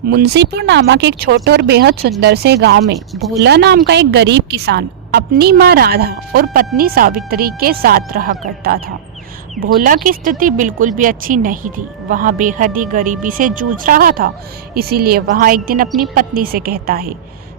मुंसीपुर नामक एक छोटे और बेहद सुंदर से गांव में भोला नाम का एक गरीब किसान अपनी मां राधा और पत्नी सावित्री के साथ रहा करता था। भोला की स्थिति बिल्कुल भी अच्छी नहीं थी। वह बेहद ही गरीबी से जूझ रहा था। इसीलिए वह एक दिन अपनी पत्नी से कहता है,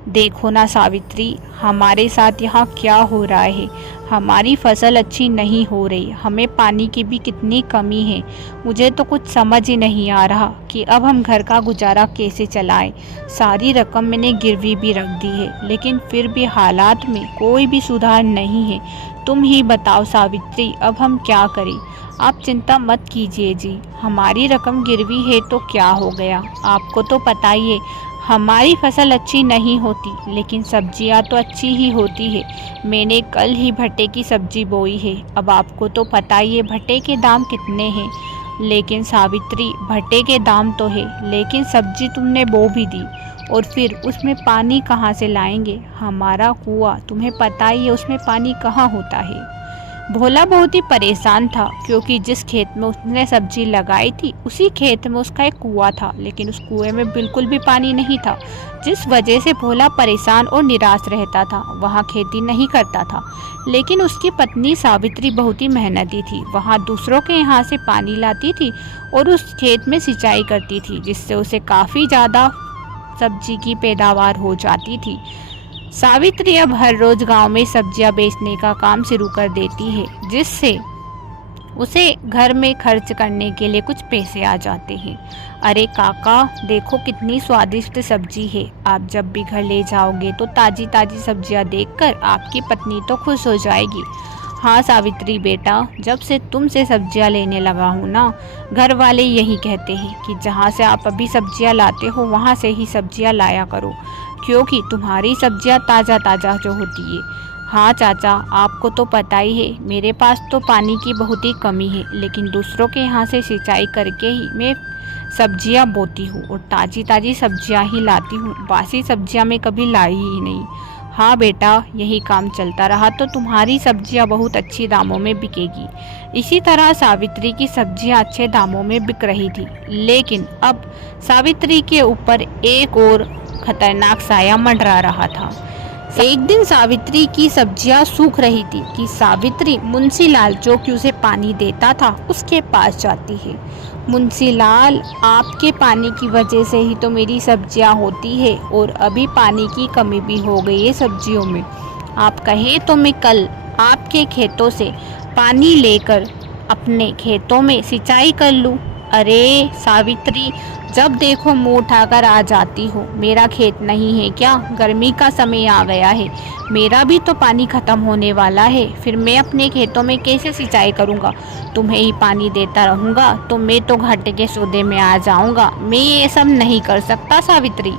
देखो ना सावित्री, हमारे साथ यहाँ क्या हो रहा है। हमारी फसल अच्छी नहीं हो रही, हमें पानी की भी कितनी कमी है। मुझे तो कुछ समझ ही नहीं आ रहा कि अब हम घर का गुजारा कैसे चलाएं। सारी रकम मैंने गिरवी भी रख दी है, लेकिन फिर भी हालात में कोई भी सुधार नहीं है। तुम ही बताओ सावित्री, अब हम क्या करें। आप चिंता मत कीजिए जी, हमारी रकम गिरवी है तो क्या हो गया। आपको तो पता ही है हमारी फसल अच्छी नहीं होती, लेकिन सब्जियां तो अच्छी ही होती है। मैंने कल ही भट्टे की सब्जी बोई है। अब आपको तो पता ही है भट्टे के दाम कितने हैं। लेकिन सावित्री, भट्टे के दाम तो है, लेकिन सब्जी तुमने बो भी दी और फिर उसमें पानी कहाँ से लाएंगे। हमारा कुआं तुम्हें पता ही है, उसमें पानी कहाँ होता है। भोला बहुत ही परेशान था, क्योंकि जिस खेत में उसने सब्जी लगाई थी उसी खेत में उसका एक कुआं था, लेकिन उस कुएं में बिल्कुल भी पानी नहीं था। जिस वजह से भोला परेशान और निराश रहता था। वहाँ खेती नहीं करता था, लेकिन उसकी पत्नी सावित्री बहुत ही मेहनती थी। वहाँ दूसरों के यहाँ से पानी लाती थी और उस खेत में सिंचाई करती थी, जिससे उसे काफ़ी ज़्यादा सब्जी की पैदावार हो जाती थी। सावित्री अब हर रोज गांव में सब्जियां बेचने का काम शुरू कर देती है, जिससे उसे घर में खर्च करने के लिए कुछ पैसे आ जाते हैं। अरे काका, देखो कितनी स्वादिष्ट सब्जी है। आप जब भी घर ले जाओगे तो ताजी ताजी सब्जियां देखकर आपकी पत्नी तो खुश हो जाएगी। हाँ सावित्री बेटा, जब से तुमसे सब्जियां लेने लगा हूँ ना, घर वाले यही कहते हैं कि जहाँ से आप अभी सब्जियां लाते हो वहाँ से ही सब्जियां लाया करो, क्योंकि तुम्हारी सब्जियां ताज़ा ताज़ा जो होती है। हाँ चाचा, आपको तो पता ही है मेरे पास तो पानी की बहुत ही कमी है, लेकिन दूसरों के यहाँ से सिंचाई करके ही मैं सब्जियां बोती हूँ और ताज़ी ताज़ी सब्जियां ही लाती हूँ। बासी सब्जियां मैं कभी लाई ही नहीं। हाँ बेटा, यही काम चलता रहा तो तुम्हारी सब्जियां बहुत अच्छी दामों में बिकेगी। इसी तरह सावित्री की सब्जियां अच्छे दामों में बिक रही थी, लेकिन अब सावित्री के ऊपर एक और खतरनाक साया मंडरा रहा था। एक दिन सावित्री की सब्जियां सूख रही थी कि सावित्री मुंशीलाल, जो कि उसे पानी देता था, उसके पास जाती है। मुंशीलाल, आपके पानी की वजह से ही तो मेरी सब्जियां होती है और अभी पानी की कमी भी हो गई है सब्जियों में। आप कहे तो मैं कल आपके खेतों से पानी लेकर अपने खेतों में सिंचाई कर लूं। अरे सावित्री, जब देखो मुंह उठाकर आ जाती हो। मेरा खेत नहीं है क्या? गर्मी का समय आ गया है, मेरा भी तो पानी खत्म होने वाला है। फिर मैं अपने खेतों में कैसे सिंचाई करूँगा? तुम्हें ही पानी देता रहूँगा तो मैं तो घाटे के सौदे में आ जाऊँगा। मैं ये सब नहीं कर सकता सावित्री।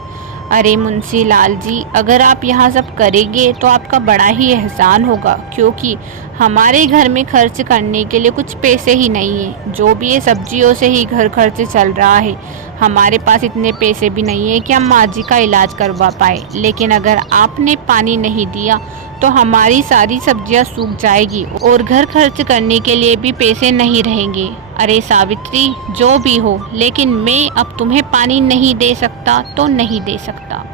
अरे मुंशी लाल जी, अगर आप यहाँ सब करेंगे तो आपका बड़ा ही एहसान होगा, क्योंकि हमारे घर में खर्च करने के लिए कुछ पैसे ही नहीं है। जो भी ये सब्जियों से ही घर खर्च चल रहा है। हमारे पास इतने पैसे भी नहीं है कि हम माँ जी का इलाज करवा पाए। लेकिन अगर आपने पानी नहीं दिया तो हमारी सारी सब्जियां सूख जाएगी और घर खर्च करने के लिए भी पैसे नहीं रहेंगे। अरे सावित्री, जो भी हो, लेकिन मैं अब तुम्हें पानी नहीं दे सकता तो नहीं दे सकता।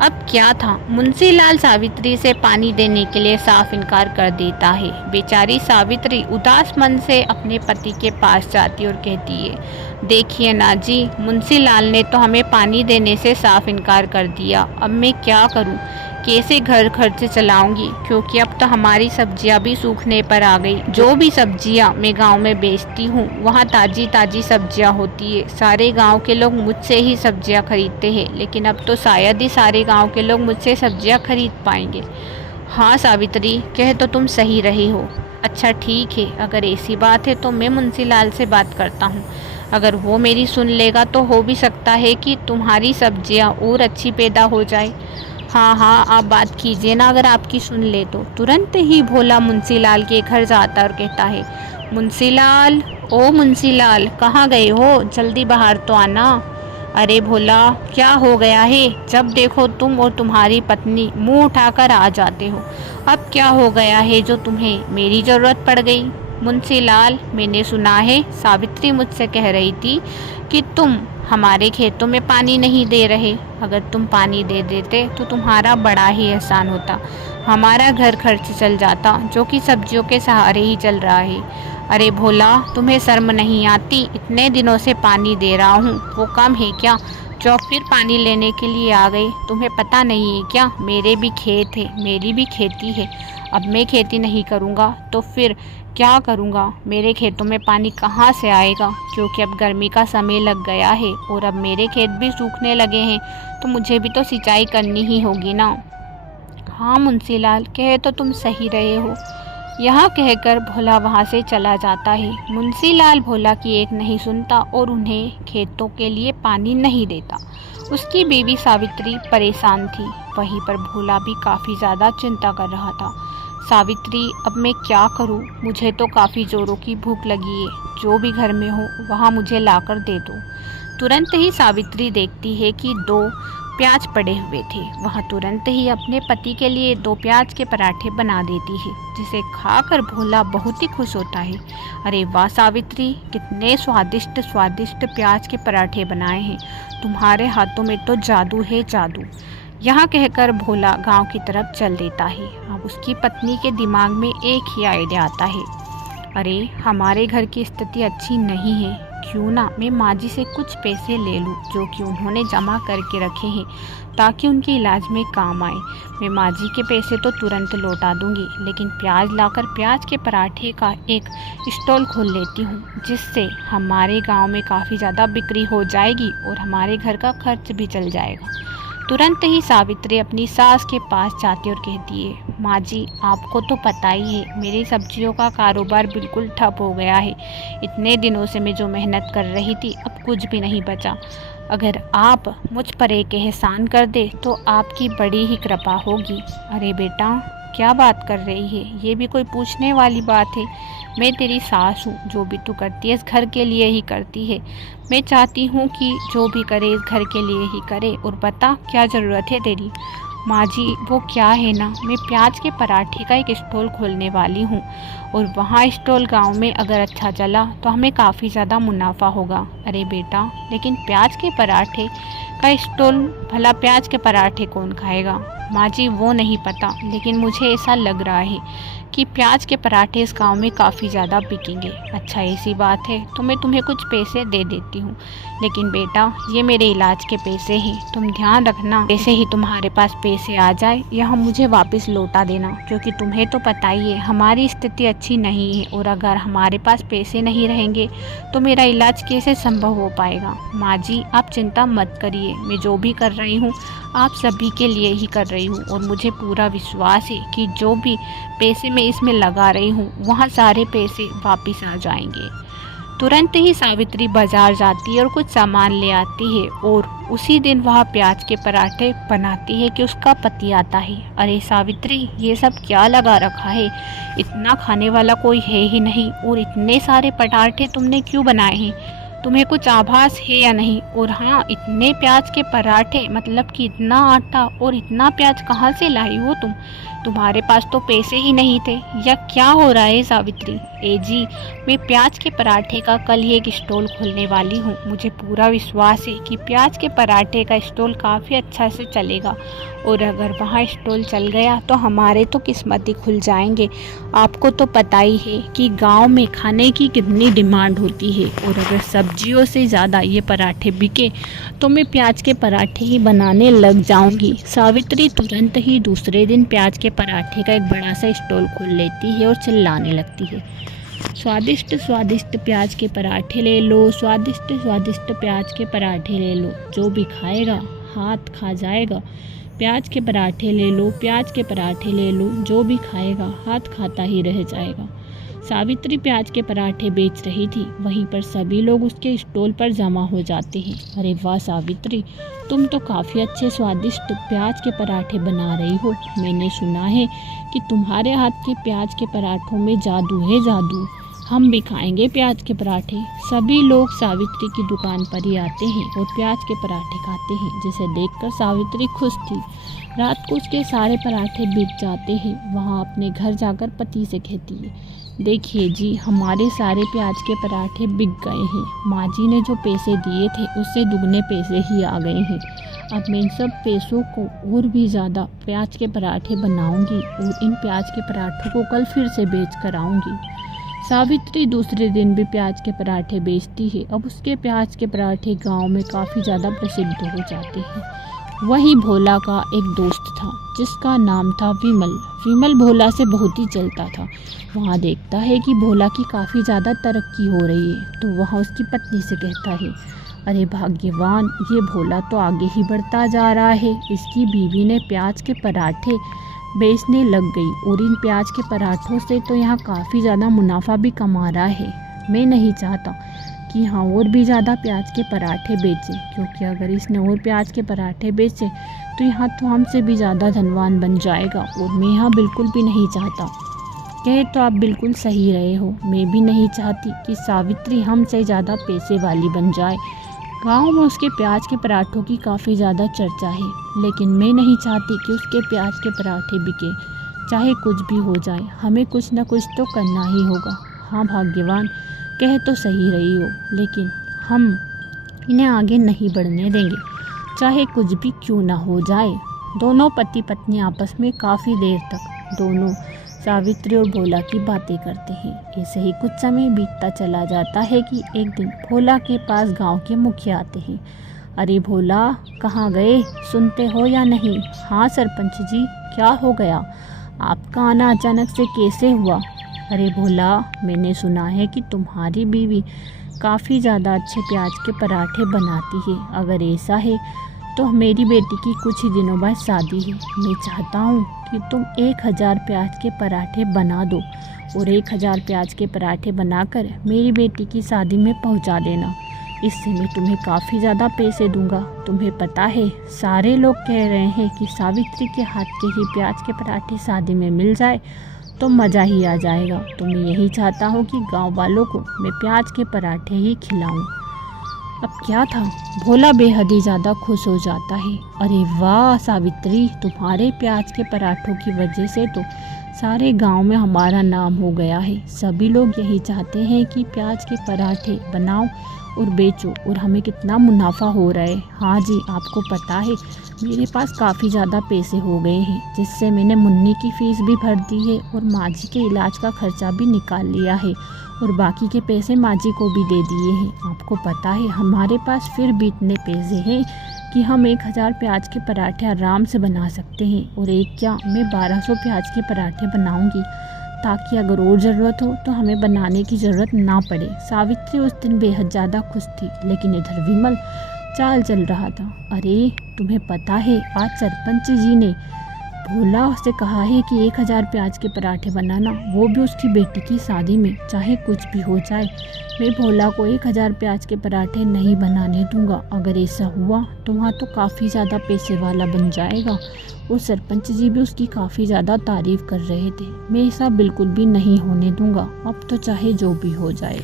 अब क्या था, मुंशीलाल सावित्री से पानी देने के लिए साफ इनकार कर देता है। बेचारी सावित्री उदास मन से अपने पति के पास जाती और कहती है, देखिए ना जी, मुंशीलाल ने तो हमें पानी देने से साफ इनकार कर दिया। अब मैं क्या करूं? कैसे घर खर्च चलाऊंगी? क्योंकि अब तो हमारी सब्जियां भी सूखने पर आ गई। जो भी सब्जियां मैं गांव में बेचती हूँ वहाँ ताज़ी ताज़ी सब्जियां होती है। सारे गांव के लोग मुझसे ही सब्जियां खरीदते हैं, लेकिन अब तो शायद ही सारे गांव के लोग मुझसे सब्जियां खरीद पाएंगे। हाँ सावित्री, कह तो तुम सही रही हो। अच्छा ठीक है, अगर ऐसी बात है तो मैं मुंशीलाल से बात करता हूँ। अगर वो मेरी सुन लेगा तो हो भी सकता है कि तुम्हारी सब्जियां और अच्छी पैदा हो जाए। हाँ हाँ, आप बात कीजिए ना, अगर आपकी सुन ले तो। तुरंत ही भोला मुंशीलाल के घर जाता और कहता है, मुंशीलाल, ओ मुंशीलाल, कहाँ गए हो? जल्दी बाहर तो आना। अरे भोला, क्या हो गया है? जब देखो तुम और तुम्हारी पत्नी मुंह उठाकर आ जाते हो। अब क्या हो गया है जो तुम्हें मेरी ज़रूरत पड़ गई? मुंशीलाल, मैंने सुना है सावित्री मुझसे कह रही थी कि तुम हमारे खेतों में पानी नहीं दे रहे। अगर तुम पानी दे देते तो तुम्हारा बड़ा ही एहसान होता। हमारा घर खर्च चल जाता, जो कि सब्जियों के सहारे ही चल रहा है। अरे भोला, तुम्हें शर्म नहीं आती? इतने दिनों से पानी दे रहा हूँ, वो कम है क्या जो फिर पानी लेने के लिए आ गई? तुम्हें पता नहीं है क्या, मेरे भी खेत है, मेरी भी खेती है। अब मैं खेती नहीं करूँगा तो फिर क्या करूँगा? मेरे खेतों में पानी कहाँ से आएगा? क्योंकि अब गर्मी का समय लग गया है और अब मेरे खेत भी सूखने लगे हैं, तो मुझे भी तो सिंचाई करनी ही होगी ना। हाँ मुंशीलाल, कहे तो तुम सही रहे हो। यह कहकर भोला वहाँ से चला जाता है। मुंशीलाल भोला की एक नहीं सुनता और उन्हें खेतों के लिए पानी नहीं देता। उसकी बीवी सावित्री परेशान थी। वहीं पर भोला भी काफ़ी ज़्यादा चिंता कर रहा था। सावित्री, अब मैं क्या करूं? मुझे तो काफ़ी ज़ोरों की भूख लगी है। जो भी घर में हो वहाँ मुझे लाकर दे दो। तुरंत ही सावित्री देखती है कि 2 प्याज पड़े हुए थे। वह तुरंत ही अपने पति के लिए 2 प्याज के पराठे बना देती है, जिसे खाकर भोला बहुत ही खुश होता है। अरे वाह सावित्री, कितने स्वादिष्ट स्वादिष्ट प्याज के पराठे बनाए हैं। तुम्हारे हाथों में तो जादू है जादू। यह कहकर भोला गांव की तरफ चल देता है। अब उसकी पत्नी के दिमाग में एक ही आइडिया आता है। अरे हमारे घर की स्थिति अच्छी नहीं है, क्यों ना मैं माँ जी से कुछ पैसे ले लूँ जो कि उन्होंने जमा करके रखे हैं, ताकि उनके इलाज में काम आए। मैं माँ जी के पैसे तो तुरंत लौटा दूंगी, लेकिन प्याज लाकर प्याज के पराठे का एक स्टॉल खोल लेती हूँ, जिससे हमारे गांव में काफ़ी ज़्यादा बिक्री हो जाएगी और हमारे घर का खर्च भी चल जाएगा। तुरंत ही सावित्री अपनी सास के पास जाती और कहती है, माँ जी, आपको तो पता ही है मेरी सब्जियों का कारोबार बिल्कुल ठप हो गया है। इतने दिनों से मैं जो मेहनत कर रही थी, अब कुछ भी नहीं बचा। अगर आप मुझ पर एक एहसान कर दे तो आपकी बड़ी ही कृपा होगी। अरे बेटा, क्या बात कर रही है? ये भी कोई पूछने वाली बात है? मैं तेरी सास हूँ, जो भी तू करती है इस घर के लिए ही करती है। मैं चाहती हूँ कि जो भी करे इस घर के लिए ही करे, और बता क्या ज़रूरत है तेरी? माँ जी, वो क्या है ना, मैं प्याज के पराठे का एक स्टॉल खोलने वाली हूँ, और वहाँ स्टॉल गांव में अगर अच्छा चला तो हमें काफ़ी ज़्यादा मुनाफा होगा। अरे बेटा, लेकिन प्याज के पराठे का स्टॉल, भला प्याज के पराठे कौन खाएगा? माँ जी, वो नहीं पता, लेकिन मुझे ऐसा लग रहा है कि प्याज के पराठे इस गांव में काफ़ी ज़्यादा बिकेंगे। अच्छा, ऐसी बात है तो मैं तुम्हें कुछ पैसे दे देती हूँ, लेकिन बेटा ये मेरे इलाज के पैसे हैं, तुम ध्यान रखना जैसे ही तुम्हारे पास पैसे आ जाए यह मुझे वापस लौटा देना, क्योंकि तुम्हें तो पता ही है हमारी स्थिति अच्छी नहीं है, और अगर हमारे पास पैसे नहीं रहेंगे तो मेरा इलाज कैसे संभव हो पाएगा। माँ जी, आप चिंता मत करिए, मैं जो भी कर रही हूँ आप सभी के लिए ही कर रही हूँ, और मुझे पूरा विश्वास है कि जो भी पैसे मैं इसमें लगा रही हूँ वहाँ सारे पैसे वापस आ जाएंगे। तुरंत ही सावित्री बाजार जाती है और कुछ सामान ले आती है, और उसी दिन वह प्याज के पराठे बनाती है कि उसका पति आता है। अरे सावित्री, ये सब क्या लगा रखा है? इतना खाने वाला कोई है ही नहीं, और इतने सारे पराठे तुमने क्यों बनाए हैं? तुम्हें कुछ आभास है या नहीं? और हाँ, इतने प्याज के पराठे, मतलब कि इतना आटा और इतना प्याज कहाँ से लाई हो तुम? तुम्हारे पास तो पैसे ही नहीं थे, या क्या हो रहा है सावित्री? ए जी, मैं प्याज के पराठे का कल ही एक स्टॉल खोलने वाली हूँ। मुझे पूरा विश्वास है कि प्याज के पराठे का स्टॉल काफ़ी अच्छा से चलेगा, और अगर वहाँ स्टॉल चल गया तो हमारे तो किस्मत ही खुल जाएंगे। आपको तो पता ही है कि गांव में खाने की कितनी डिमांड होती है, और अगर सब्जियों से ज़्यादा ये पराठे बिके तो मैं प्याज के पराठे ही बनाने लग जाऊंगी। सावित्री तुरंत ही दूसरे दिन प्याज के पराठे का एक बड़ा सा स्टॉल खोल लेती है और चिल्लाने लगती है, स्वादिष्ट स्वादिष्ट प्याज के पराठे ले लो, स्वादिष्ट स्वादिष्ट प्याज के पराठे ले लो, जो भी खाएगा हाथ खा जाएगा। प्याज के पराठे ले लो, प्याज के पराठे ले लो, जो भी खाएगा हाथ खाता ही रह जाएगा। सावित्री प्याज के पराठे बेच रही थी, वहीं पर सभी लोग उसके स्टॉल पर जमा हो जाते हैं। अरे वाह सावित्री, तुम तो काफ़ी अच्छे स्वादिष्ट प्याज के पराठे बना रही हो। मैंने सुना है कि तुम्हारे हाथ के प्याज के पराठों में जादू है जादू। हम भी खाएंगे प्याज के पराठे। सभी लोग सावित्री की दुकान पर ही आते हैं और प्याज के पराठे खाते हैं, जिसे देखकर सावित्री खुश थी। रात को उसके सारे पराठे बिक जाते हैं। वहाँ अपने घर जाकर पति से कहती है, देखिए जी, हमारे सारे प्याज के पराठे बिक गए हैं। माँ जी ने जो पैसे दिए थे उससे दुगने पैसे ही आ गए हैं। अब मैं इन सब पैसों को और भी ज़्यादा प्याज के पराठे बनाऊंगी और इन प्याज के पराठों को कल फिर से बेच कर आऊँगी। सावित्री दूसरे दिन भी प्याज के पराठे बेचती है। अब उसके प्याज के पराठे गांव में काफ़ी ज़्यादा प्रसिद्ध हो जाते हैं। वहीं भोला का एक दोस्त था जिसका नाम था विमल। विमल भोला से बहुत ही चलता था। वहाँ देखता है कि भोला की काफ़ी ज़्यादा तरक्की हो रही है, तो वहाँ उसकी पत्नी से कहता है, अरे भाग्यवान, ये भोला तो आगे ही बढ़ता जा रहा है। इसकी बीवी ने प्याज के पराठे बेचने लग गई और इन प्याज के पराठों से तो यहाँ काफ़ी ज़्यादा मुनाफा भी कमा रहा है। मैं नहीं चाहता कि यहाँ और भी ज़्यादा प्याज के पराठे बेचे, क्योंकि अगर इसने और प्याज के पराठे बेचे तो यहाँ तो हमसे भी ज़्यादा धनवान बन जाएगा और मैं यहाँ बिल्कुल भी नहीं चाहता। कहे तो आप बिल्कुल सही रहे हो, मैं भी नहीं चाहती कि सावित्री हमसे ज़्यादा पैसे वाली बन जाए। गांव में उसके प्याज के पराठों की काफ़ी ज़्यादा चर्चा है, लेकिन मैं नहीं चाहती कि उसके प्याज के पराठे बिके। चाहे कुछ भी हो जाए, हमें कुछ न कुछ तो करना ही होगा। हाँ भाग्यवान, कह तो सही रही हो, लेकिन हम इन्हें आगे नहीं बढ़ने देंगे, चाहे कुछ भी क्यों ना हो जाए। दोनों पति पत्नी आपस में काफ़ी देर तक दोनों सावित्री और भोला की बातें करते हैं। ऐसे ही कुछ समय बीतता चला जाता है कि एक दिन भोला के पास गांव के मुखिया आते हैं। अरे भोला, कहाँ गए, सुनते हो या नहीं? हाँ सरपंच जी, क्या हो गया? आपका आना अचानक से कैसे हुआ? अरे भोला, मैंने सुना है कि तुम्हारी बीवी काफ़ी ज़्यादा अच्छे प्याज के पराठे बनाती है। अगर ऐसा है तो मेरी बेटी की कुछ ही दिनों बाद शादी है। मैं चाहता हूँ कि तुम 1000 प्याज के पराठे बना दो और 1000 प्याज के पराठे बनाकर मेरी बेटी की शादी में पहुँचा देना। इससे मैं तुम्हें काफ़ी ज़्यादा पैसे दूंगा। तुम्हें पता है, सारे लोग कह रहे हैं कि सावित्री के हाथ के ही प्याज के पराठे शादी में मिल जाए तो मज़ा ही आ जाएगा। तो मैं यही चाहता हूँ कि गांव वालों को मैं प्याज के पराठे ही खिलाऊं। अब क्या था, भोला बेहद ही ज़्यादा खुश हो जाता है। अरे वाह सावित्री, तुम्हारे प्याज के पराठों की वजह से तो सारे गांव में हमारा नाम हो गया है। सभी लोग यही चाहते हैं कि प्याज के पराठे बनाओ और बेचो और हमें कितना मुनाफा हो रहा है। हाँ जी, आपको पता है मेरे पास काफ़ी ज़्यादा पैसे हो गए हैं, जिससे मैंने मुन्नी की फ़ीस भी भर दी है और माँ जी के इलाज का खर्चा भी निकाल लिया है और बाकी के पैसे माँ जी को भी दे दिए हैं। आपको पता है हमारे पास फिर भी इतने पैसे हैं कि हम 1000 प्याज के पराठे आराम से बना सकते हैं और एक क्या, मैं 1200 प्याज के पराठे बनाऊंगी, ताकि अगर और ज़रूरत हो तो हमें बनाने की ज़रूरत ना पड़े। सावित्री उस दिन बेहद ज़्यादा खुश थी, लेकिन इधर विमल चाल चल रहा था। अरे तुम्हें पता है, आज सरपंच जी ने भोला से कहा है कि 1000 प्याज के पराठे बनाना, वो भी उसकी बेटी की शादी में। चाहे कुछ भी हो जाए, मैं भोला को 1000 प्याज के पराठे नहीं बनाने दूंगा। अगर ऐसा हुआ तो वहाँ तो काफ़ी ज़्यादा पैसे वाला बन जाएगा और सरपंच जी भी उसकी काफ़ी ज़्यादा तारीफ़ कर रहे थे। मैं ऐसा बिल्कुल भी नहीं होने दूंगा, अब तो चाहे जो भी हो जाए।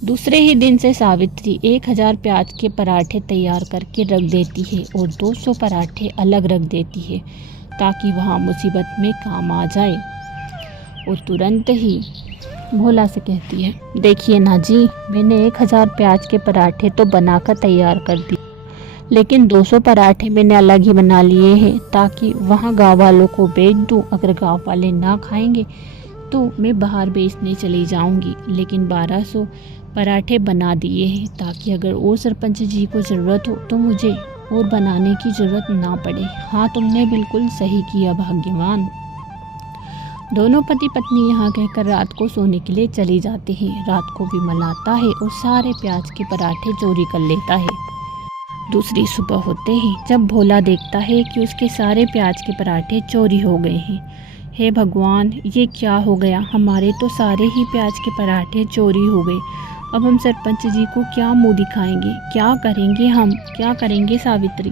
दूसरे ही दिन से सावित्री 1000 प्याज के पराठे तैयार करके रख देती है और 200 पराठे अलग रख देती है, ताकि वहाँ मुसीबत में काम आ जाए। और तुरंत ही भोला से कहती है, देखिए ना जी, मैंने 1000 प्याज के पराठे तो बनाकर तैयार कर दिए, लेकिन 200 पराठे मैंने अलग ही बना लिए हैं, ताकि वहाँ गाँव वालों को बेच दूँ। अगर गाँव वाले ना खाएंगे तो मैं बाहर बेचने चली जाऊँगी, लेकिन 1200 पराठे बना दिए हैं, ताकि अगर और सरपंच जी को ज़रूरत हो तो मुझे और बनाने की ज़रूरत ना पड़े। हाँ, तुमने बिल्कुल सही किया भाग्यवान। दोनों पति पत्नी यहाँ कहकर रात को सोने के लिए चली जाते हैं। रात को विमल आता है और सारे प्याज के पराठे चोरी कर लेता है। दूसरी सुबह होते ही जब भोला देखता है कि उसके सारे प्याज के पराठे चोरी हो गए हैं, हे भगवान, ये क्या हो गया, हमारे तो सारे ही प्याज के पराठे चोरी हो गए। अब हम सरपंच जी को क्या मुंह दिखाएंगे, क्या करेंगे, हम क्या करेंगे? सावित्री,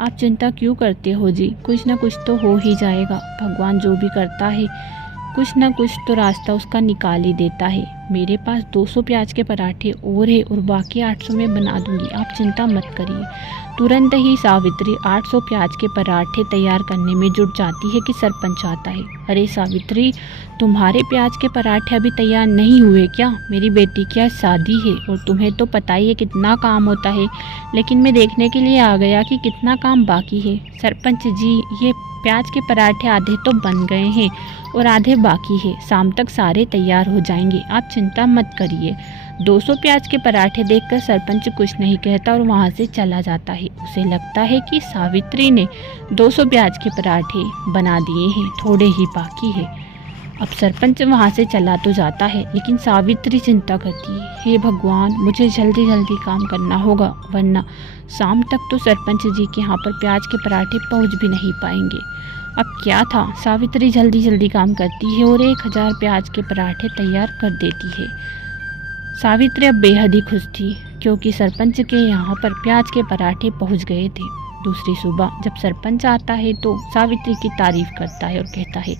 आप चिंता क्यों करते हो जी, कुछ ना कुछ तो हो ही जाएगा। भगवान जो भी करता है कुछ न कुछ तो रास्ता उसका निकाल ही देता है। मेरे पास 200 प्याज के पराठे और है और बाकी 800 में बना दूंगी, आप चिंता मत करिए। तुरंत ही सावित्री 800 प्याज के पराठे तैयार करने में जुट जाती है कि सरपंच आता है। अरे सावित्री, तुम्हारे प्याज के पराठे अभी तैयार नहीं हुए क्या? मेरी बेटी की आज शादी है और तुम्हें तो पता ही है कितना काम होता है, लेकिन मैं देखने के लिए आ गया कि कितना काम बाकी है। सरपंच जी, ये प्याज के पराठे आधे तो बन गए हैं और आधे बाकी है, शाम तक सारे तैयार हो जाएंगे, आप चिंता मत करिए। 200 प्याज के पराठे देखकर सरपंच कुछ नहीं कहता और वहाँ से चला जाता है। उसे लगता है कि सावित्री ने 200 प्याज के पराठे बना दिए हैं, थोड़े ही बाकी है। अब सरपंच वहाँ से चला तो जाता है, लेकिन सावित्री चिंता करती है, हे भगवान, मुझे जल्दी जल्दी काम करना होगा, वरना शाम तक तो सरपंच जी के यहाँ पर प्याज के पराठे पहुँच भी नहीं पाएंगे। अब क्या था, सावित्री जल्दी जल्दी काम करती है और 1000 प्याज के पराठे तैयार कर देती है। सावित्री अब बेहद ही खुश थी क्योंकि सरपंच के यहाँ पर प्याज के पराठे पहुँच गए थे। दूसरी सुबह जब सरपंच आता है तो सावित्री की तारीफ करता है और कहता है,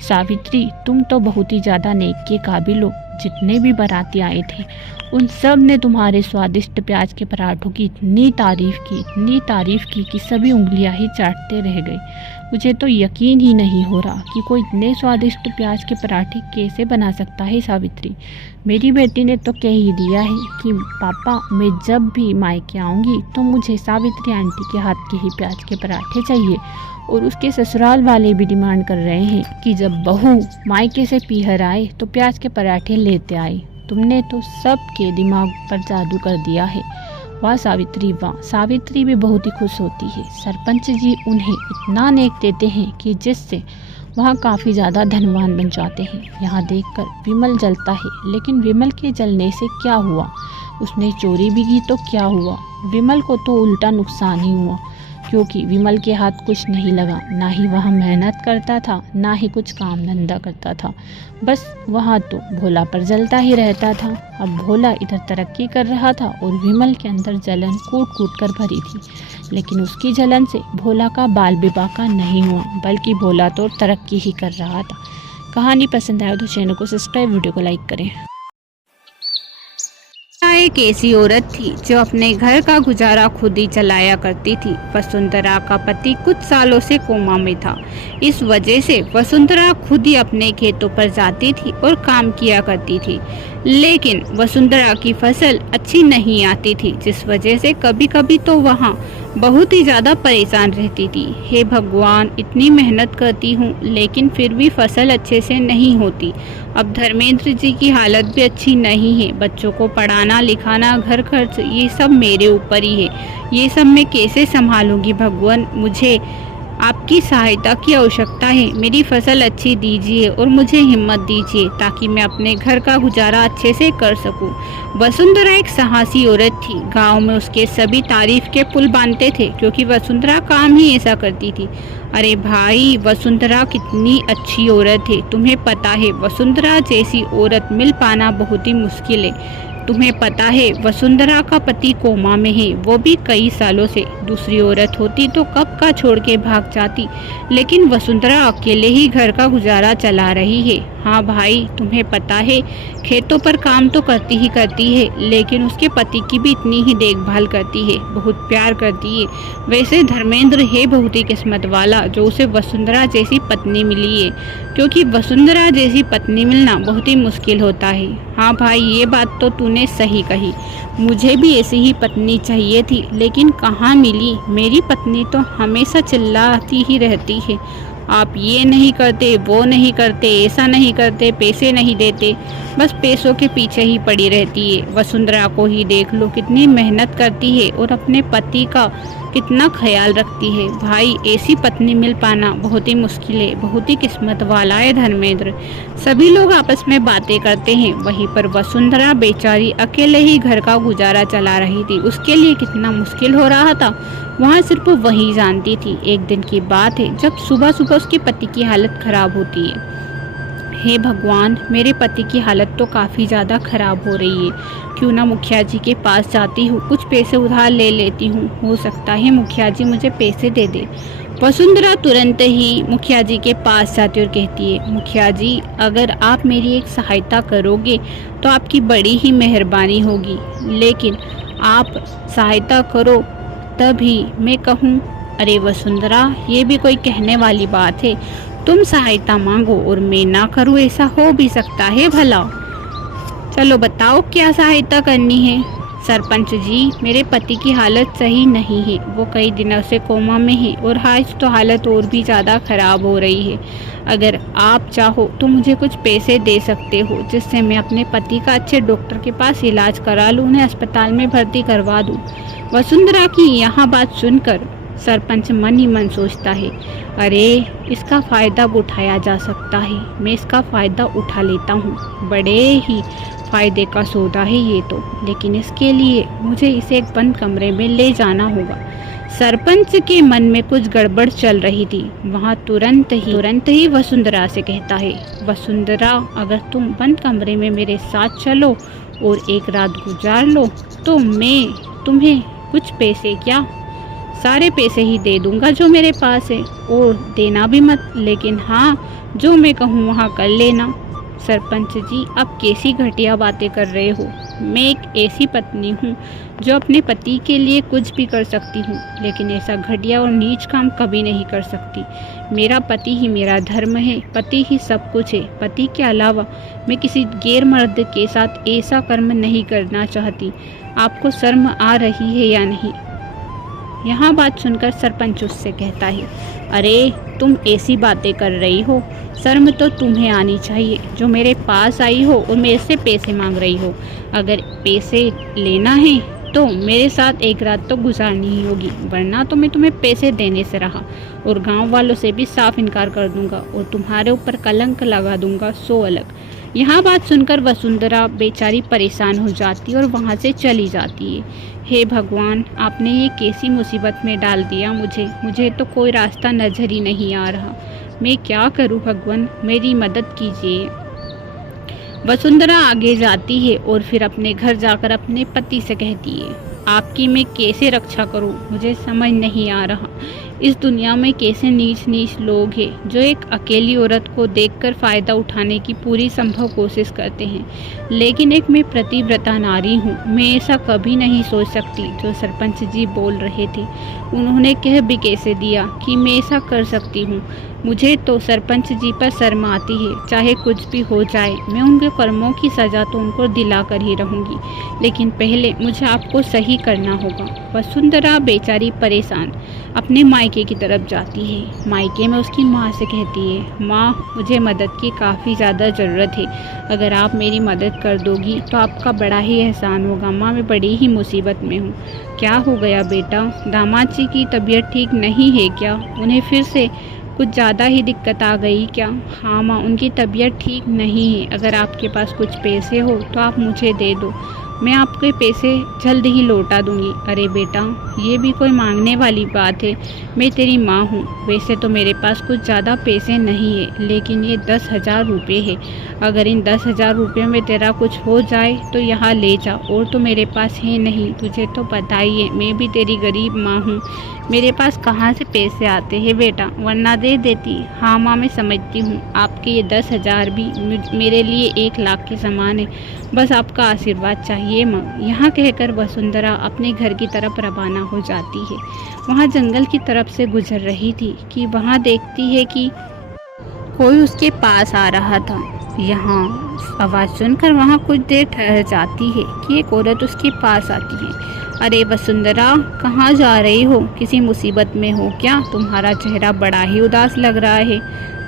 सावित्री, तुम तो बहुत ही ज़्यादा नेक के काबिल हो। जितने भी बाराती आए थे उन सब ने तुम्हारे स्वादिष्ट प्याज के पराठों की इतनी तारीफ की कि सभी उंगलियां ही चाटते रह गए। मुझे तो यकीन ही नहीं हो रहा कि कोई इतने स्वादिष्ट प्याज के पराठे कैसे बना सकता है। सावित्री, मेरी बेटी ने तो कह ही दिया है कि पापा, मैं जब भी मायके आऊँगी तो मुझे सावित्री आंटी के हाथ के ही प्याज के पराठे चाहिए। और उसके ससुराल वाले भी डिमांड कर रहे हैं कि जब बहू मायके से पीहर आए तो प्याज के पराठे लेते आए। तुमने तो सबके दिमाग पर जादू कर दिया है। वाह सावित्री, वाह। सावित्री भी बहुत ही खुश होती है। सरपंच जी उन्हें इतना नेक देते हैं कि जिससे वहाँ काफ़ी ज़्यादा धनवान बन जाते हैं। यहाँ देखकर विमल जलता है, लेकिन विमल के जलने से क्या हुआ? उसने चोरी भी की तो क्या हुआ? विमल को तो उल्टा नुकसान ही हुआ, क्योंकि विमल के हाथ कुछ नहीं लगा। ना ही वह मेहनत करता था, ना ही कुछ काम धंधा करता था, बस वहाँ तो भोला पर जलता ही रहता था। अब भोला इधर तरक्की कर रहा था और विमल के अंदर जलन कूट कूट कर भरी थी, लेकिन उसकी जलन से भोला का बाल विवाह नहीं हुआ, बल्कि भोला तो तरक्की ही कर रहा था। कहानी पसंद आए तो चैनल को सब्सक्राइब, वीडियो को लाइक करें। एक ऐसी औरत थी जो अपने घर का गुजारा खुद ही चलाया करती थी। वसुंधरा का पति कुछ सालों से कोमा में था। इस वजह से वसुंधरा खुद ही अपने खेतों पर जाती थी और काम किया करती थी, लेकिन वसुंधरा की फसल अच्छी नहीं आती थी, जिस वजह से कभी कभी तो वहाँ बहुत ही ज़्यादा परेशान रहती थी। हे भगवान, इतनी मेहनत करती हूँ लेकिन फिर भी फसल अच्छे से नहीं होती। अब धर्मेंद्र जी की हालत भी अच्छी नहीं है, बच्चों को पढ़ाना लिखाना, घर खर्च, ये सब मेरे ऊपर ही है। ये सब मैं कैसे संभालूंगी भगवान? मुझे आपकी सहायता की आवश्यकता है। मेरी फसल अच्छी दीजिए और मुझे हिम्मत दीजिए ताकि मैं अपने घर का गुजारा अच्छे से कर सकूं। वसुंधरा एक साहसी औरत थी। गांव में उसके सभी तारीफ के पुल बांधते थे क्योंकि वसुंधरा काम ही ऐसा करती थी। अरे भाई, वसुंधरा कितनी अच्छी औरत है। तुम्हें पता है वसुंधरा जैसी औरत मिल पाना बहुत ही मुश्किल है। तुम्हें पता है वसुंधरा का पति कोमा में है, वो भी कई सालों से। दूसरी औरत होती तो कब का छोड़ के भाग जाती, लेकिन वसुंधरा अकेले ही घर का गुजारा चला रही है। हाँ भाई, तुम्हें पता है खेतों पर काम तो करती है, लेकिन उसके पति की भी इतनी ही देखभाल करती है, बहुत प्यार करती है। वैसे धर्मेंद्र है बहुत ही किस्मत वाला जो उसे वसुंधरा जैसी पत्नी मिली है, क्योंकि वसुंधरा जैसी पत्नी मिलना बहुत ही मुश्किल होता है। हाँ भाई, ये बात तो तूने सही कही। मुझे भी ऐसी ही पत्नी चाहिए थी, लेकिन कहाँ मिली। मेरी पत्नी तो हमेशा चिल्लाती ही रहती है, आप ये नहीं करते, वो नहीं करते, ऐसा नहीं करते, पैसे नहीं देते, बस पैसों के पीछे ही पड़ी रहती है। वसुंधरा को ही देख लो, कितनी मेहनत करती है और अपने पति का कितना ख्याल रखती है। भाई, ऐसी पत्नी मिल पाना बहुत ही मुश्किल है, बहुत ही किस्मत वाला है धर्मेंद्र। सभी लोग आपस में बातें करते हैं, वहीं पर वसुंधरा बेचारी अकेले ही घर का गुजारा चला रही थी। उसके लिए कितना मुश्किल हो रहा था वहाँ सिर्फ वही जानती थी। एक दिन की बात है जब सुबह सुबह उसके पति की हालत खराब होती है। हे भगवान, मेरे पति की हालत तो काफ़ी ज़्यादा ख़राब हो रही है। क्यों ना मुखिया जी के पास जाती हूँ, कुछ पैसे उधार ले लेती हूँ, हो सकता है मुखिया जी मुझे पैसे दे दे। वसुंधरा तुरंत ही मुखिया जी के पास जाती और कहती है, मुखिया जी, अगर आप मेरी एक सहायता करोगे तो आपकी बड़ी ही मेहरबानी होगी, लेकिन आप सहायता करो तभी मैं कहूँ। अरे वसुंधरा, ये भी कोई कहने वाली बात है? तुम सहायता मांगो और मैं ना करूँ, ऐसा हो भी सकता है भला? चलो बताओ क्या सहायता करनी है। सरपंच जी, मेरे पति की हालत सही नहीं है, वो कई दिनों से कोमा में है और आज तो हालत और भी ज़्यादा ख़राब हो रही है। अगर आप चाहो तो मुझे कुछ पैसे दे सकते हो, जिससे मैं अपने पति का अच्छे डॉक्टर के पास इलाज करा लूँ, उन्हें अस्पताल में भर्ती करवा दूँ। वसुंधरा की यहाँ बात सुनकर सरपंच मन ही मन सोचता है, अरे इसका फ़ायदा उठाया जा सकता है, मैं इसका फ़ायदा उठा लेता हूँ। बड़े ही फ़ायदे का सौदा है ये तो, लेकिन इसके लिए मुझे इसे एक बंद कमरे में ले जाना होगा। सरपंच के मन में कुछ गड़बड़ चल रही थी। वहाँ तुरंत ही वसुंधरा से कहता है, वसुंधरा, अगर तुम बंद कमरे में मेरे साथ चलो और एक रात गुजार लो तो मैं तुम्हें कुछ पैसे, क्या सारे पैसे ही दे दूंगा जो मेरे पास है, और देना भी मत, लेकिन हाँ जो मैं कहूँ वहाँ कर लेना। सरपंच जी, आप कैसी घटिया बातें कर रहे हो? मैं एक ऐसी पत्नी हूँ जो अपने पति के लिए कुछ भी कर सकती हूँ, लेकिन ऐसा घटिया और नीच काम कभी नहीं कर सकती। मेरा पति ही मेरा धर्म है, पति ही सब कुछ है। पति के अलावा मैं किसी गैर मर्द के साथ ऐसा कर्म नहीं करना चाहती। आपको शर्म आ रही है या नहीं? यहाँ बात सुनकर सरपंच उससे कहता है, अरे तुम ऐसी बातें कर रही हो, शर्म तो तुम्हें आनी चाहिए जो मेरे पास आई हो और मेरे से पैसे मांग रही हो। अगर पैसे लेना है तो मेरे साथ एक रात तो गुजारनी ही होगी, वरना तो मैं तुम्हें पैसे देने से रहा और गांव वालों से भी साफ इनकार कर दूंगा और तुम्हारे ऊपर कलंक लगा दूंगा, सो अलग। यहाँ बात सुनकर वसुंधरा बेचारी परेशान हो जाती और वहाँ से चली जाती है। हे भगवान, आपने ये कैसी मुसीबत में डाल दिया मुझे तो कोई रास्ता नजर ही नहीं आ रहा। मैं क्या करूँ भगवान, मेरी मदद कीजिए। वसुंधरा आगे जाती है और फिर अपने घर जाकर अपने पति से कहती है, आपकी मैं कैसे रक्षा करूं, मुझे समझ नहीं आ रहा। इस दुनिया में कैसे नीच नीच लोग हैं जो एक अकेली औरत को देखकर फ़ायदा उठाने की पूरी संभव कोशिश करते हैं, लेकिन एक मैं प्रतिव्रता नारी हूँ, मैं ऐसा कभी नहीं सोच सकती जो सरपंच जी बोल रहे थे। उन्होंने कह भी कैसे दिया कि मैं ऐसा कर सकती हूँ। मुझे तो सरपंच जी पर शर्म आती है, चाहे कुछ भी हो जाए मैं उनके कर्मों की सज़ा तो उनको दिला कर ही रहूँगी, लेकिन पहले मुझे आपको सही करना होगा। वसुंधरा बेचारी परेशान अपने मायके की तरफ जाती है। मायके में उसकी माँ से कहती है, माँ मुझे मदद की काफ़ी ज़्यादा ज़रूरत है, अगर आप मेरी मदद कर दोगी तो आपका बड़ा ही एहसान होगा। माँ मैं बड़ी ही मुसीबत में हूँ। क्या हो गया बेटा, दामाद जी की तबीयत ठीक नहीं है क्या? उन्हें फिर से कुछ ज़्यादा ही दिक्कत आ गई क्या? हाँ माँ, उनकी तबीयत ठीक नहीं है। अगर आपके पास कुछ पैसे हो तो आप मुझे दे दो, मैं आपके पैसे जल्द ही लौटा दूंगी। अरे बेटा, ये भी कोई मांगने वाली बात है, मैं तेरी माँ हूँ। वैसे तो मेरे पास कुछ ज़्यादा पैसे नहीं है, लेकिन ये 10,000 रुपये है। अगर इन 10,000 रुपये में तेरा कुछ हो जाए तो यहाँ ले जा, और तो मेरे पास है नहीं, तुझे तो पता ही है मैं भी तेरी गरीब माँ हूँ, मेरे पास कहाँ से पैसे आते हैं बेटा, वरना दे देती। हाँ माँ मैं समझती हूँ, आपके ये 10,000 भी मेरे लिए 1 लाख के समान है, बस आपका आशीर्वाद चाहिए माँ। यहाँ कहकर वसुंधरा अपने घर की तरफ रवाना हो जाती है। वहाँ जंगल की तरफ से गुजर रही थी कि वहाँ देखती है कि कोई उसके पास आ रहा था। यहाँ आवाज़ सुनकर वहाँ कुछ देर ठहर जाती है कि एक औरत उसके पास आती है। अरे वसुंधरा, कहाँ जा रही हो? किसी मुसीबत में हो क्या? तुम्हारा चेहरा बड़ा ही उदास लग रहा है।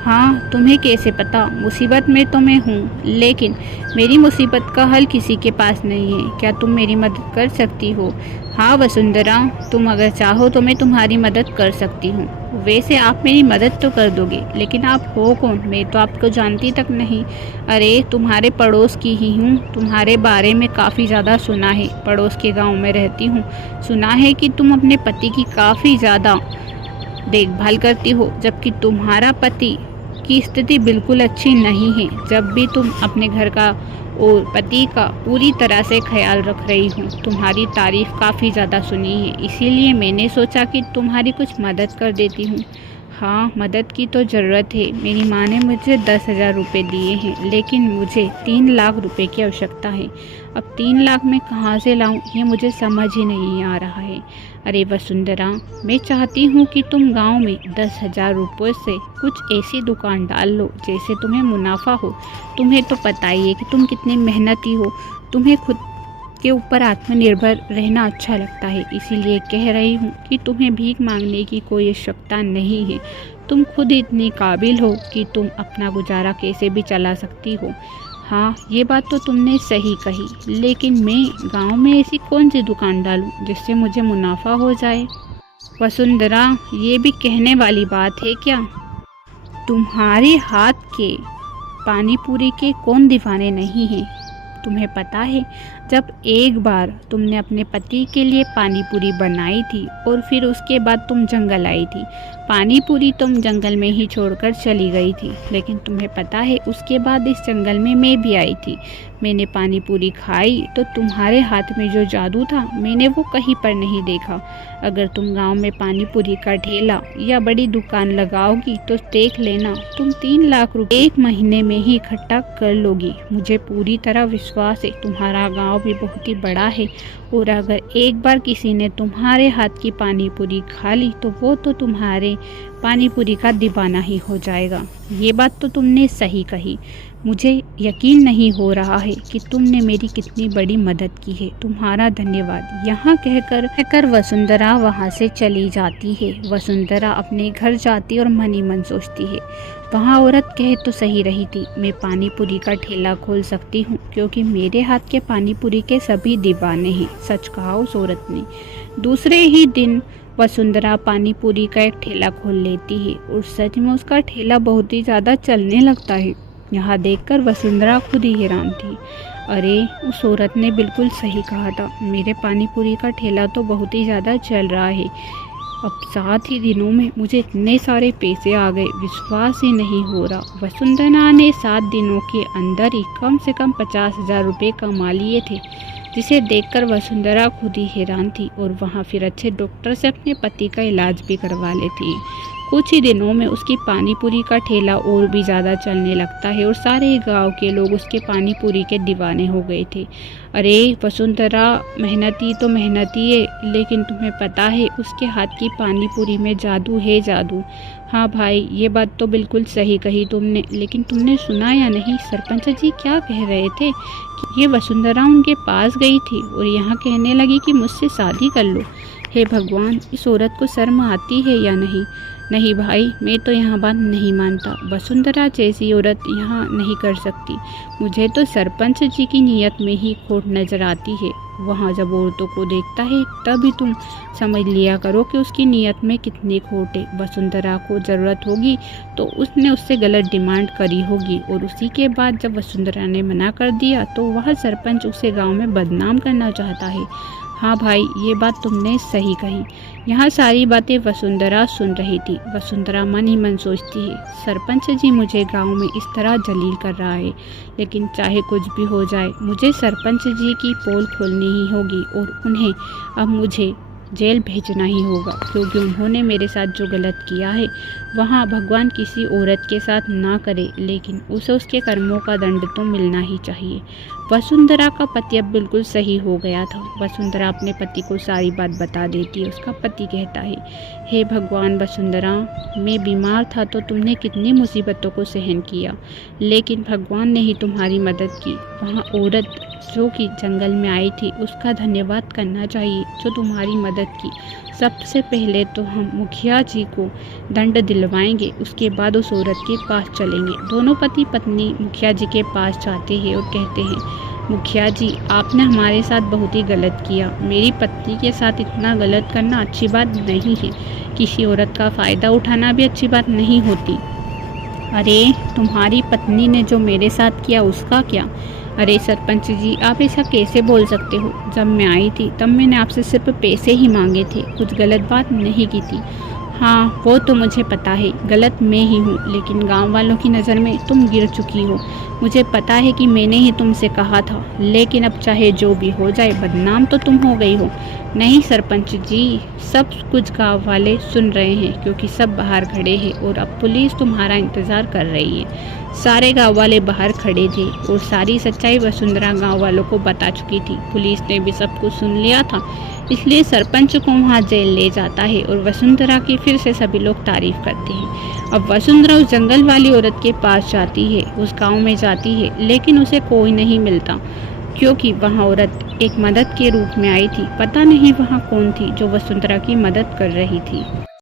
हाँ, तुम्हें कैसे पता? मुसीबत में तो मैं हूँ, लेकिन मेरी मुसीबत का हल किसी के पास नहीं है। क्या तुम मेरी मदद कर सकती हो? हाँ वसुंधरा, तुम अगर चाहो तो मैं तुम्हारी मदद कर सकती हूँ। वैसे आप मेरी मदद तो कर दोगे, लेकिन आप हो कौन? मैं तो आपको जानती तक नहीं। अरे तुम्हारे पड़ोस की ही हूँ, तुम्हारे बारे में काफ़ी ज़्यादा सुना है, पड़ोस के गाँव में रहती हूँ। सुना है कि तुम अपने पति की काफ़ी ज़्यादा देखभाल करती हो, जबकि तुम्हारा पति की स्थिति बिल्कुल अच्छी नहीं है। जब भी तुम अपने घर का और पति का पूरी तरह से ख्याल रख रही हूँ। तुम्हारी तारीफ काफ़ी ज़्यादा सुनी है, इसीलिए मैंने सोचा कि तुम्हारी कुछ मदद कर देती हूँ। हाँ, मदद की तो ज़रूरत है। मेरी माँ ने मुझे 10,000 रुपये दिए हैं, लेकिन मुझे 3 लाख रुपए की आवश्यकता है। अब 3 लाख मैं कहाँ से लाऊं, ये मुझे समझ ही नहीं आ रहा है। अरे वसुंधरा, मैं चाहती हूँ कि तुम गांव में 10,000 रुपये से कुछ ऐसी दुकान डाल लो जैसे तुम्हें मुनाफा हो। तुम्हें तो पता ही है कि तुम कितनी मेहनती हो। तुम्हें खुद के ऊपर आत्मनिर्भर रहना अच्छा लगता है, इसीलिए कह रही हूँ कि तुम्हें भीख मांगने की कोई आवश्यकता नहीं है। तुम खुद इतनी काबिल हो कि तुम अपना गुजारा कैसे भी चला सकती हो। हाँ, ये बात तो तुमने सही कही, लेकिन मैं गांव में ऐसी कौन सी दुकान डालूं जिससे मुझे मुनाफा हो जाए? वसुंधरा, ये भी कहने वाली बात है क्या? तुम्हारे हाथ के पानी पूरी के कौन दीवाने नहीं हैं? तुम्हें पता है, जब एक बार तुमने अपने पति के लिए पानी पूरी बनाई थी और फिर उसके बाद तुम जंगल आई थी। पानी पूरी तुम जंगल में ही छोड़कर चली गई थी, लेकिन तुम्हें पता है उसके बाद इस जंगल में मैं भी आई थी। मैंने पानी पूरी खाई तो तुम्हारे हाथ में जो जादू था मैंने वो कहीं पर नहीं देखा। अगर तुम गांव में पानी पूरी का ठेला या बड़ी दुकान लगाओगी तो देख लेना, तुम 3 लाख रुपए 1 महीने में ही इकट्ठा कर लोगी। मुझे पूरी तरह विश्वास है, तुम्हारा गांव भी बहुत ही बड़ा है, और अगर एक बार किसी ने तुम्हारे हाथ की पानी पूरी खा ली तो वो तो तुम्हारे पानी पूरी का दीवाना ही हो जाएगा। ये बात तो तुमने सही कही। मुझे यकीन नहीं हो रहा है कि तुमने मेरी कितनी बड़ी मदद की है। तुम्हारा धन्यवाद। यहाँ कहकर वसुंधरा वहाँ से चली जाती है। वसुंधरा अपने घर जाती और मन ही मन सोचती है, वहाँ औरत कह तो सही रही थी, मैं पानी पूरी का ठेला खोल सकती हूँ क्योंकि मेरे हाथ के पानी पूरी के सभी दीवाने हैं। सच कहा उस औरत ने। दूसरे ही दिन वसुंधरा पानी पूरी का एक ठेला खोल लेती है और सच में उसका ठेला बहुत ही ज़्यादा चलने लगता है। यहाँ देखकर वसुंधरा खुद ही हैरान थी। अरे, उस औरत ने बिल्कुल सही कहा था, मेरे पानी पूरी का ठेला तो बहुत ही ज़्यादा चल रहा है। अब 7 ही दिनों में मुझे इतने सारे पैसे आ गए, विश्वास ही नहीं हो रहा। वसुंधरा ने 7 दिनों के अंदर ही कम से कम 50,000 रुपये कमा लिए थे, जिसे देखकर वसुंधरा खुद ही हैरान थी और वहाँ फिर अच्छे डॉक्टर से अपने पति का इलाज भी करवा लेती है। कुछ ही दिनों में उसकी पानी पूरी का ठेला और भी ज़्यादा चलने लगता है और सारे गांव के लोग उसके पानी पूरी के दीवाने हो गए थे। अरे वसुंधरा, मेहनती तो मेहनती है, लेकिन तुम्हें पता है उसके हाथ की पानी पूरी में जादू है, जादू। हाँ भाई, ये बात तो बिल्कुल सही कही तुमने, लेकिन तुमने सुना या नहीं, सरपंच जी क्या कह रहे थे कि ये वसुंधरा उनके पास गई थी और यहाँ कहने लगी कि मुझसे शादी कर लो। हे भगवान, इस औरत को शर्म आती है या नहीं? नहीं भाई, मैं तो यहाँ बात नहीं मानता। वसुंधरा जैसी औरत यहाँ नहीं कर सकती। मुझे तो सरपंच जी की नीयत में ही खोट नज़र आती है। वहाँ जब औरतों को देखता है तभी तुम समझ लिया करो कि उसकी नीयत में कितनी खोट है। वसुंधरा को ज़रूरत होगी तो उसने उससे गलत डिमांड करी होगी और उसी के बाद जब वसुंधरा ने मना कर दिया तो वह सरपंच उसे गाँव में बदनाम करना चाहता है। हाँ भाई, ये बात तुमने सही कही। यहाँ सारी बातें वसुंधरा सुन रही थी। वसुंधरा मन ही मन सोचती है, सरपंच जी मुझे गांव में इस तरह जलील कर रहा है, लेकिन चाहे कुछ भी हो जाए मुझे सरपंच जी की पोल खोलनी ही होगी और उन्हें अब मुझे जेल भेजना ही होगा, क्योंकि उन्होंने मेरे साथ जो गलत किया है वहाँ भगवान किसी औरत के साथ ना करे, लेकिन उसे उसके कर्मों का दंड तो मिलना ही चाहिए। वसुंधरा का पति अब बिल्कुल सही हो गया था। वसुंधरा अपने पति को सारी बात बता देती है। उसका पति कहता है, हे भगवान वसुंधरा, मैं बीमार था तो तुमने कितनी मुसीबतों को सहन किया, लेकिन भगवान ने ही तुम्हारी मदद की। वहाँ औरत जो कि जंगल में आई थी उसका धन्यवाद करना चाहिए जो तुम्हारी मदद की। सबसे पहले तो हम मुखिया जी को दंड दिलवाएंगे, उसके बाद उस औरत के पास चलेंगे। दोनों पति पत्नी मुखिया जी के पास जाते हैं और कहते हैं, मुखिया जी, आपने हमारे साथ बहुत ही गलत किया। मेरी पत्नी के साथ इतना गलत करना अच्छी बात नहीं है। किसी औरत का फ़ायदा उठाना भी अच्छी बात नहीं होती। अरे, तुम्हारी पत्नी ने जो मेरे साथ किया उसका क्या? अरे सरपंच जी, आप ऐसा कैसे बोल सकते हो? जब मैं आई थी तब मैंने आपसे सिर्फ पैसे ही मांगे थे, कुछ गलत बात नहीं की थी। हाँ, वो तो मुझे पता है, गलत मैं ही हूँ, लेकिन गांव वालों की नज़र में तुम गिर चुकी हो। मुझे पता है कि मैंने ही तुमसे कहा था, लेकिन अब चाहे जो भी हो जाए, बदनाम तो तुम हो गई हो। नहीं सरपंच जी, सब कुछ गांव वाले सुन रहे हैं, क्योंकि सब बाहर खड़े हैं और अब पुलिस तुम्हारा इंतज़ार कर रही है। सारे गांव वाले बाहर खड़े थे और सारी सच्चाई वसुंधरा गांव वालों को बता चुकी थी। पुलिस ने भी सब कुछ सुन लिया था, इसलिए सरपंच को वहाँ जेल ले जाता है और वसुंधरा की फिर से सभी लोग तारीफ करते हैं। अब वसुंधरा उस जंगल वाली औरत के पास जाती है, उस गांव में जाती है, लेकिन उसे कोई नहीं मिलता, क्योंकि वहाँ औरत एक मदद के रूप में आई थी। पता नहीं वहाँ कौन थी जो वसुंधरा की मदद कर रही थी।